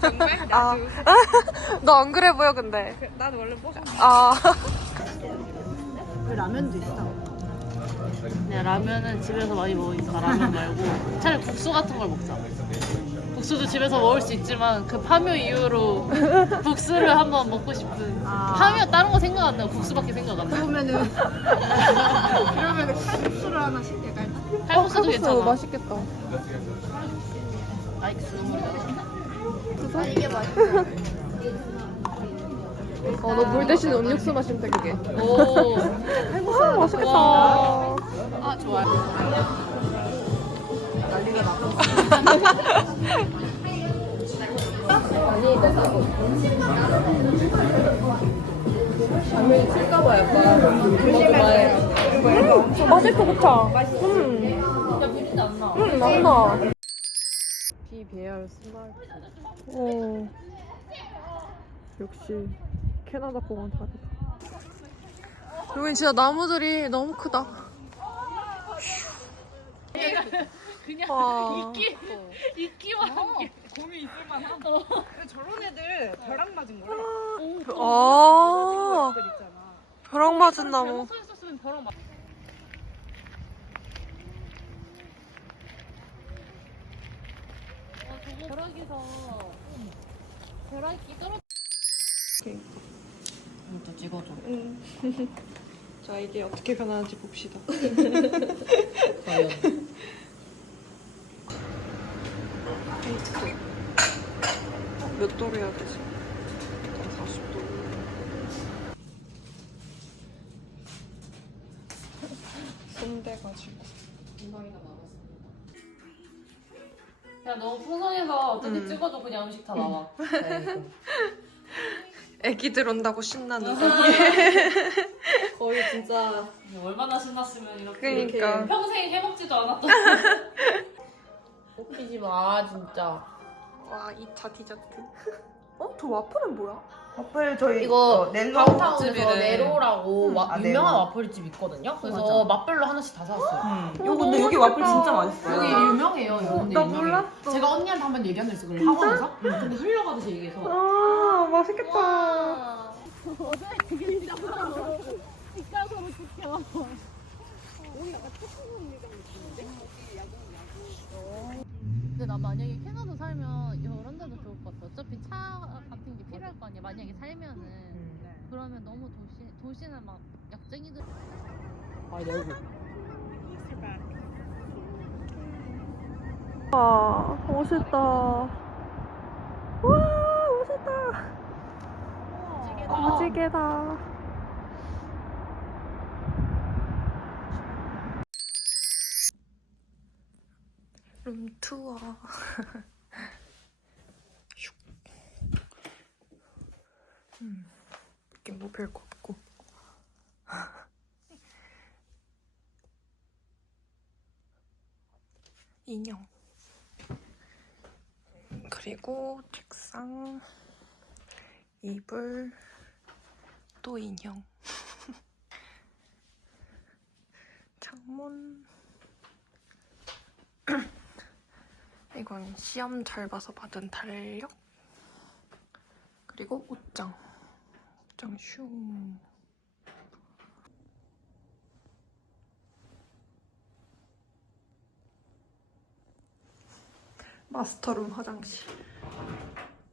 정말? 아, 너안 그래 보여 근데. 난 원래 뽀 아, 라면도 있어. 그냥 라면은 집에서 많이 먹으니까 라면 말고 차라리 국수 같은 걸 먹자. 국수도 집에서 먹을 수 있지만 그 파묘 이후로 국수를 한번 먹고 싶은 아. 파묘 다른 거 생각 안 나고 국수밖에 생각 안 나. 그러면은 그러면은 칼국수를 하나 시킬까? 칼국수도 괜찮아. 맛있겠다. 알겠습니다. 이게 맛있어. 어, 너 물 대신 음료수 마시면 돼 그게. 오. 아, 맛있겠다. 와. 아 좋아요. 난리가 나. 당 음. 음. 역시 캐나다 공원 다르다. 여긴 진짜 나무들이 너무 크다. 그냥 와. 이끼 이끼와 함께. 곰이 있을만 하다. 근데 저런 애들 벼락 맞은 거야. 아, 들 있잖아. 벼락 맞은 나무. 잘못 서 있었으면 벼락 맞. 어, 저거 벼락에서 벼락이 떨어. 또 찍어줘. 자, 이게 어떻게 변하는지 봅시다. 과연. 페이스트. 몇 도로 해야 되지? 40도. 손대가지고. 그냥 너무 풍성해서 어떻게 음. 찍어도 그냥 음식 다 나와. 애기들 온다고 신나는데. 거의 진짜 얼마나 신났으면 이렇게 그러니까. 평생 해먹지도 않았던. 웃기지 마 진짜 와, 2차 디저트. 어? 저 와플은 뭐야? 와플 저희 이거 어, 넬로 다운타운에서 집이래. 네로라고 와- 아, 유명한 네로. 와플집 있거든요 그래서 맞아. 맛별로 하나씩 다 사왔어요 음. 요 근데 여기 와플 진짜 맛있어요. 여기 유명해요 이거 근데 나 유명해요. 몰랐어. 제가 언니한테 한 번 얘기한 적 있어 그걸 학원에서 근데 흘려가듯이 얘기해서 아, 맛있겠다. 근데 나 만약에 캐나다 살면 이런 데도 좋을 것 같아. 어차피 차 같은 게 필요할 거 아니야. 만약에 살면은 그러면 너무 도시 도시는 막 약쟁이들. 아 여기 와, 멋있다. 와, 멋있다. 무지개다. 투어. 슉. 음, 이게 뭐 별거 없고. 인형. 그리고 책상, 이불, 또 인형. 창문. 이건 시험 잘 봐서 받은 달력. 그리고 옷장. 옷장 슝. 마스터룸 화장실.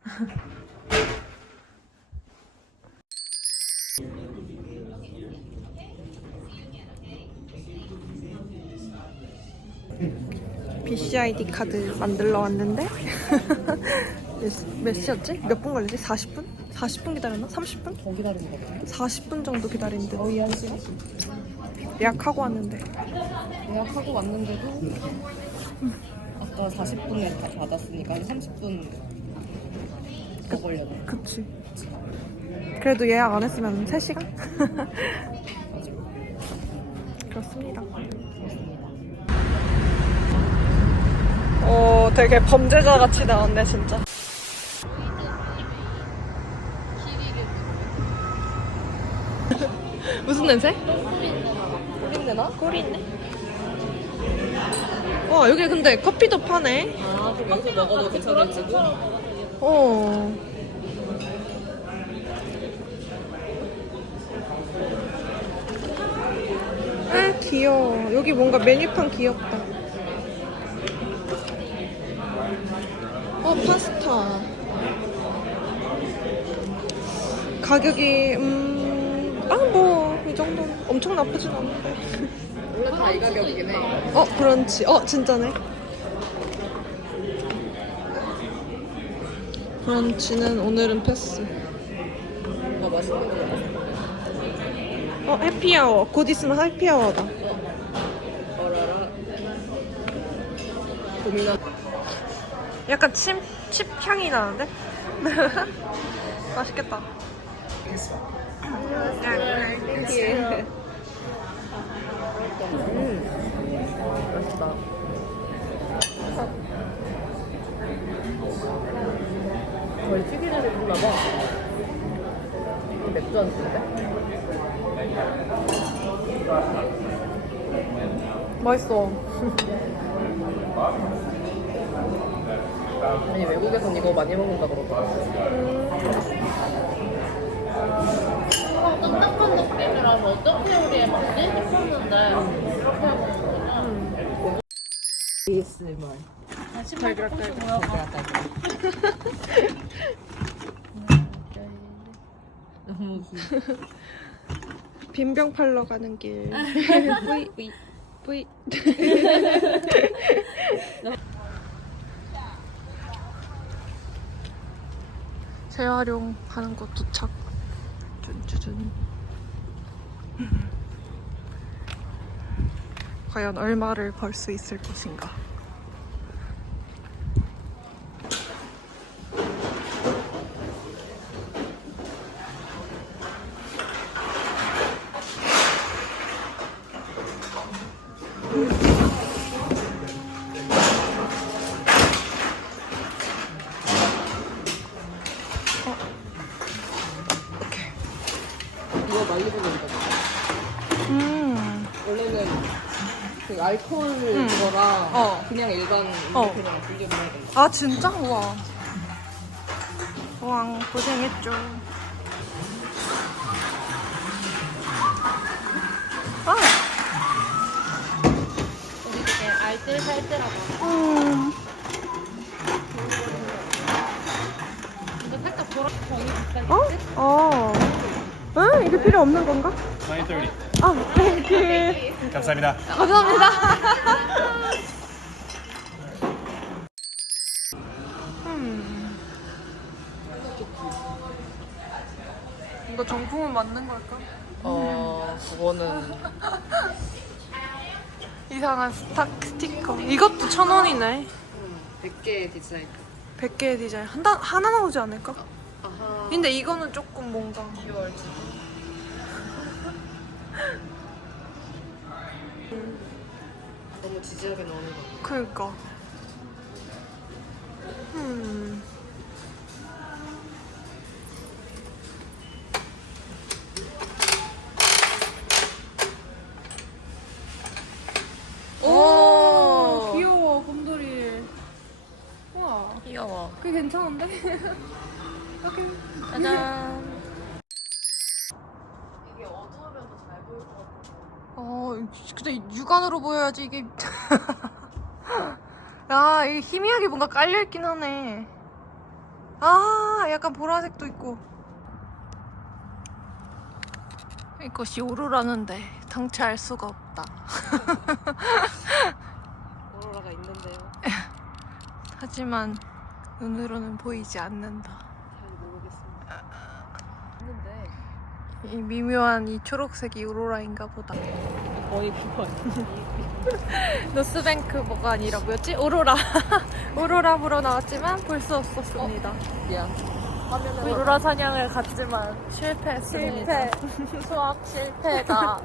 BCID 카드 만들러 왔는데 몇, 몇 시였지? 몇 분 걸리지? 40분? 40분 기다렸나? 30분? 더 기다린 거 같아 40분 정도 기다린 듯 거의 한 시간? 예약하고 왔는데 예약하고 왔는데도 아까 40분에 다 받았으니까 한 30분 더 걸렸네 그치 그래도 예약 안 했으면 3시간? 그렇습니다 어, 되게 범죄자 같이 나왔네, 진짜. 무슨 냄새? 꼬린내나? 꼬린내? 와, 여기 근데 커피도 파네. 아, 그럼 먹어도 괜찮을지. 어. 아, 귀여워. 여기 뭔가 메뉴판 귀엽다. 어 파스타. 가격이 음아뭐 이 정도 엄청 나쁘진 않은데. 원래 다 이 가격이긴 해. 어 브런치. 어 진짜네. 브런치는 오늘은 패스. 더 맛있는 거 먹었어. 어 해피아워. 곧 있으면 해피아워다. 어라라. 고민한. 약간 침, 칩 향이 나는데? 맛있겠다. 맛있다. 거의 튀기는 애구나 봐. 맥주 안 쓰는데? 맛있어. 아니 외국에선 이거 많이 먹는다 그러더라고. 어, 딱딱한 느낌이라서 어떻게 요리해봤지 싶었는데 이렇게 해봤거든요. ASMR. 아, 신발 벗고 싶고요. 너무 귀여워. 빈병 팔러 가는 길. 뿌이, 뿌이, 뿌이. 재활용 하는 곳 도착. 쭌쭌쭌. 과연 얼마를 벌 수 있을 것인가? 이거 말리부는다. 음. 원래는 그 알코올 그거랑 어. 그냥 일반 어. 그냥 분리분해야 된다. 아 진짜? 우와 우왕 고생했죠 아 우리 되게 알뜰살뜰하고 음. 근데 살짝 보라 정이 비슷하게 어? 어. 응? 이게 필요 없는 건가? 930. 아, 땡큐. 감사합니다. 감사합니다. 음. 이거 정품은 맞는 걸까? 어, 그거는 이상한 스탁 스티커. 이것도 천 원이네. 100개의 디자인. 100개의 디자인. 한 단, 하나 나오지 않을까? 근데 이거는 조금 뭔가. 너무 지지하게 나오는 거. 그니까. 음. 오, 귀여워, 곰돌이. 우와, 귀여워. 그게 괜찮은데? 오케이. 짜잔 어, 근데 육안으로 보여야지 이게. 야, 이게 희미하게 뭔가 깔려있긴 하네. 아, 약간 보라색도 있고. 이것이 오로라는데 당최할 수가 없다. 오로라가 있는데요. 하지만 눈으로는 보이지 않는다. 잘. 있는데 이 미묘한 이 초록색이 오로라인가 보다. 거의 그거 노스뱅크 뭐가 아니라 뭐였지? 오로라. 오로라 보러 나왔지만 볼 수 없었습니다. 미안. 오로라 사냥을 갔지만 실패했습니다. 실패. 수학 실패다.